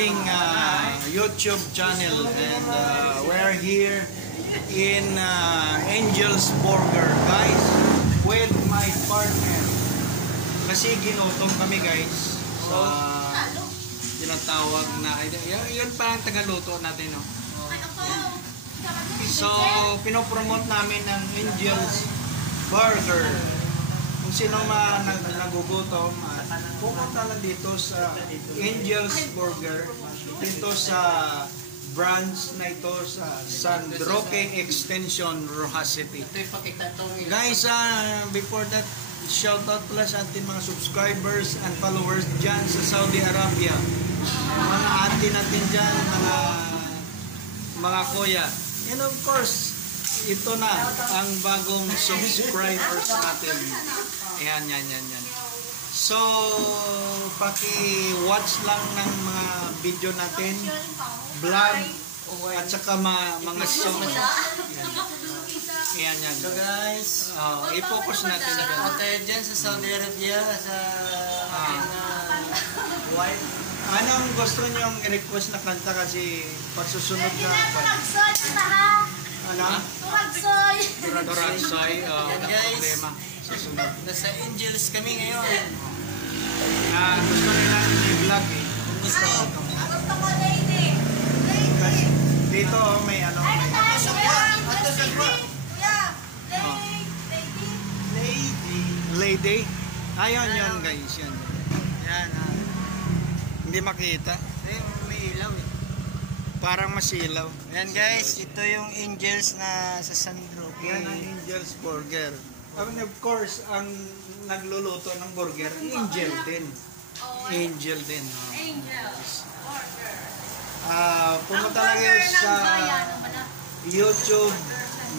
ating YouTube channel, and we're here in Angel's Burger, guys, with my partner. Kasi ginutom kami, guys, sa tinatawag na yun pa ang tagaluto natin, no? So pinopromote namin ang Angel's Burger. Kung sino man nagugutom, pumunta lang dito sa Angel's Burger, dito sa branch na ito sa San Roque Extension, Rojas City. Guys, before that, shout out pala sa ating mga subscribers and followers dyan sa Saudi Arabia. Mga atin natin dyan, mga kuya. And of course, ito na ang bagong subscribers natin. Yan. So, paki-watch lang ng mga video natin, vlog, at saka mga songs. Yan. So guys, i-focus natin na ako tayo dyan sa Saudi Arabia, sa wife. Anong gusto niyong i-request na kanta kasi pagsusunod na Turagsoy, problema susunod. Nasa Angels kami ngayon. Gusto nila i-vlog eh. Gusto ko lady. Dito may ano. Lady. Ayun yun, guys, yan. Yan. Hindi makita. May ilaw eh. Parang masilaw. Ayan guys, ito yung Angels na sa San Roque. Yan ang Angel's Burger. And of course, ang nagluluto ng burger, Angel din. Angel din. Angel's Burger. Pumunta lang kayo sa YouTube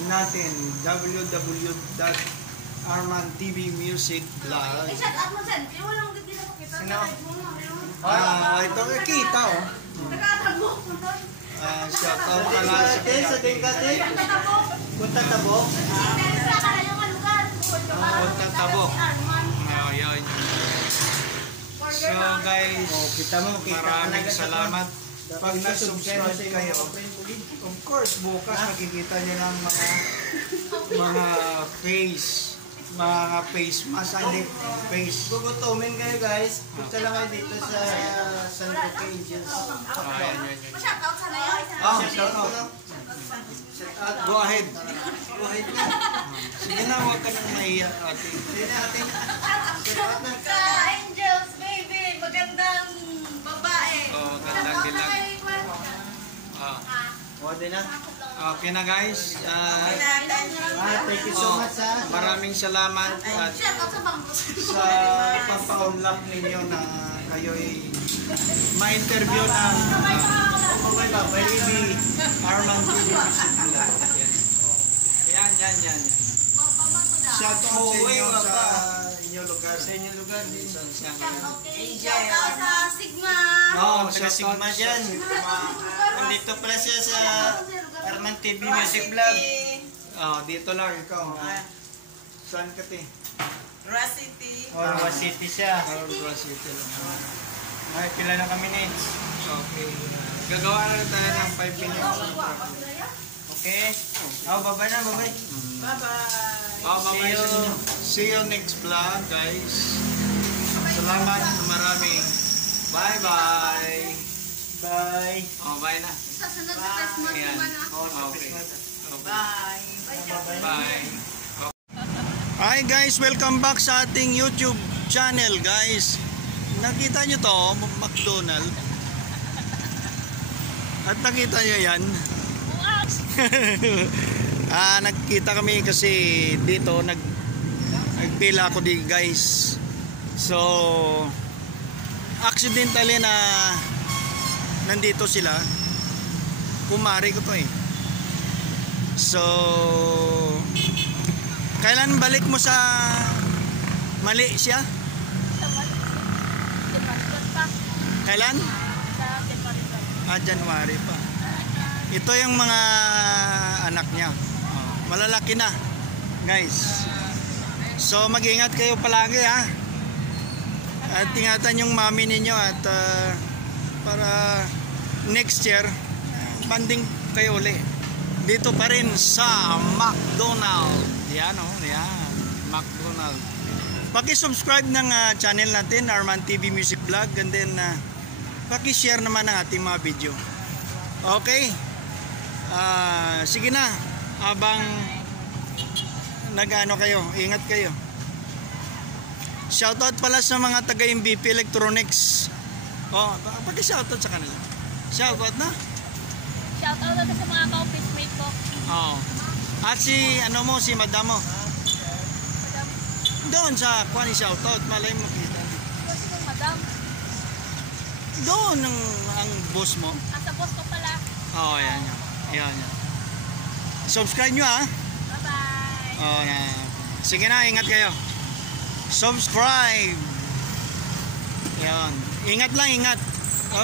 natin, www.armantvmusic vlog. Ito kita oh. Shout out pala sa Tingkate. Punta Tabok. Punta Tabok. Ayun. So guys, maraming salamat. Pag nag-subscribe kayo, of course, bukas makikita nyo ng mga face mask, hindi face. Gugutumin kayo guys. Punta lang kayo dito sa San Roque Angels. Shout out sana yun. Shout out. Go ahead. Sige na, huwag ka nang mahiya, ate. Sa Angels, baby. Magandang babae. Gandang dilag. Okay na guys. Thank you so much ha. Maraming salamat at sa pagpa-unlock ninyo na kayo'y ma-interview ng baby Arman TV Music Vlog. Yan. Shout out sa inyo sa inyong lugar. Sa inyong lugar din. Shout out sa Sigma. Sa Sigma dyan. Nandito pala siya sa Arman TV Music Vlog. Dito lang ikaw. Saan ka te? Rojas City. Rojas City siya. Rojas City lang. Ay, pila na kami next. Okay. Gagawa na tayo ng 5 minutes. Okay. Bye-bye na. Bye-bye. Bye-bye. See you next vlog, guys. Salamat maraming. Bye-bye. Bye. Bye na. Sasunod sa Christmas naman Bye. Bye. Hi guys, welcome back sa ating YouTube channel, guys. Nakita nyo to, McDonald. At nakita nyo yan. Nagkita kami kasi dito nagpila ako di guys. So accidentally na nandito sila. Kumari ko to eh. So kailan balik mo sa Malaysia? Kailan? January pa. Ito yung mga anak niya. Malalaki na, guys. So mag-ingat kayo palagi ha. At ingatan yung mami ninyo at para next year banding kayo uli dito pa rin sa McDonald. Yan o, yan, McDonald. Paki-subscribe ng channel natin, Arman TV Music Vlog, and then paki-share naman ang ating mga video. Okay, sige na, habang nag-ano kayo, ingat kayo. Shoutout pala sa mga taga MVP Electronics. Oh, paki-shoutout sa kanila. Shoutout na. Shoutout na sa mga ka-office mate ko. Oh. At si ano mo, si madam mo. Madam. Doon sa kuha ni shoutout, malay mo kita. Boss ko, madam. Doon ang boss mo. Sa boss ko pala. Oh, yan yan. Yan yan. Subscribe nyo ha. Bye-bye. Oh, na. Sige na, ingat kayo. Subscribe. Yan. Ingat lang, ingat.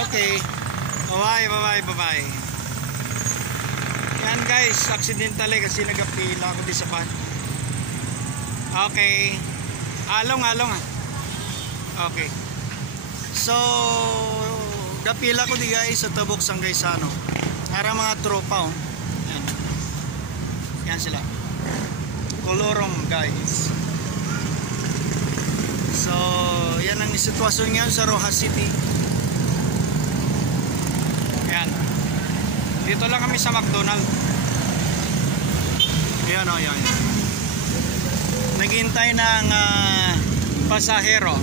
Okay. Bye, bye, bye, bye. Yan guys, accidentally kasi nagapila ako di sa van. Okay. Along ah. Okay. So, gapila ko di guys sa Tabok Sangaysano. Para mga tropa oh. Yan. Yan sila. Kolorong guys. So, yan ang sitwasyon ngayon sa Rojas City. Yan. Dito lang kami sa McDonald. Yan o, yan. Naghintay ng pasahero.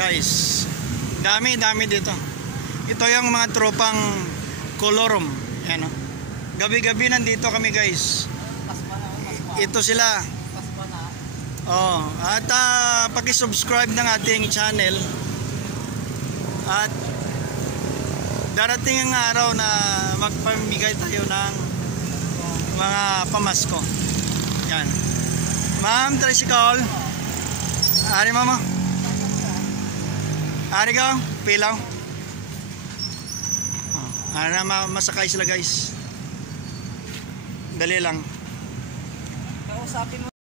Guys, dami dito. Ito yung mga tropang Colorum. Yan o. Gabi-gabi nandito kami guys. Ito sila. Oh, at paki-subscribe ng ating channel. At darating ang araw na magpamigay tayo ng mga pamasko. Yan. Ma'am, tricycle. Ari mama. Ari ka, pilaw. Oh, ari na masakay sila guys. Dali lang. Kausapin mo.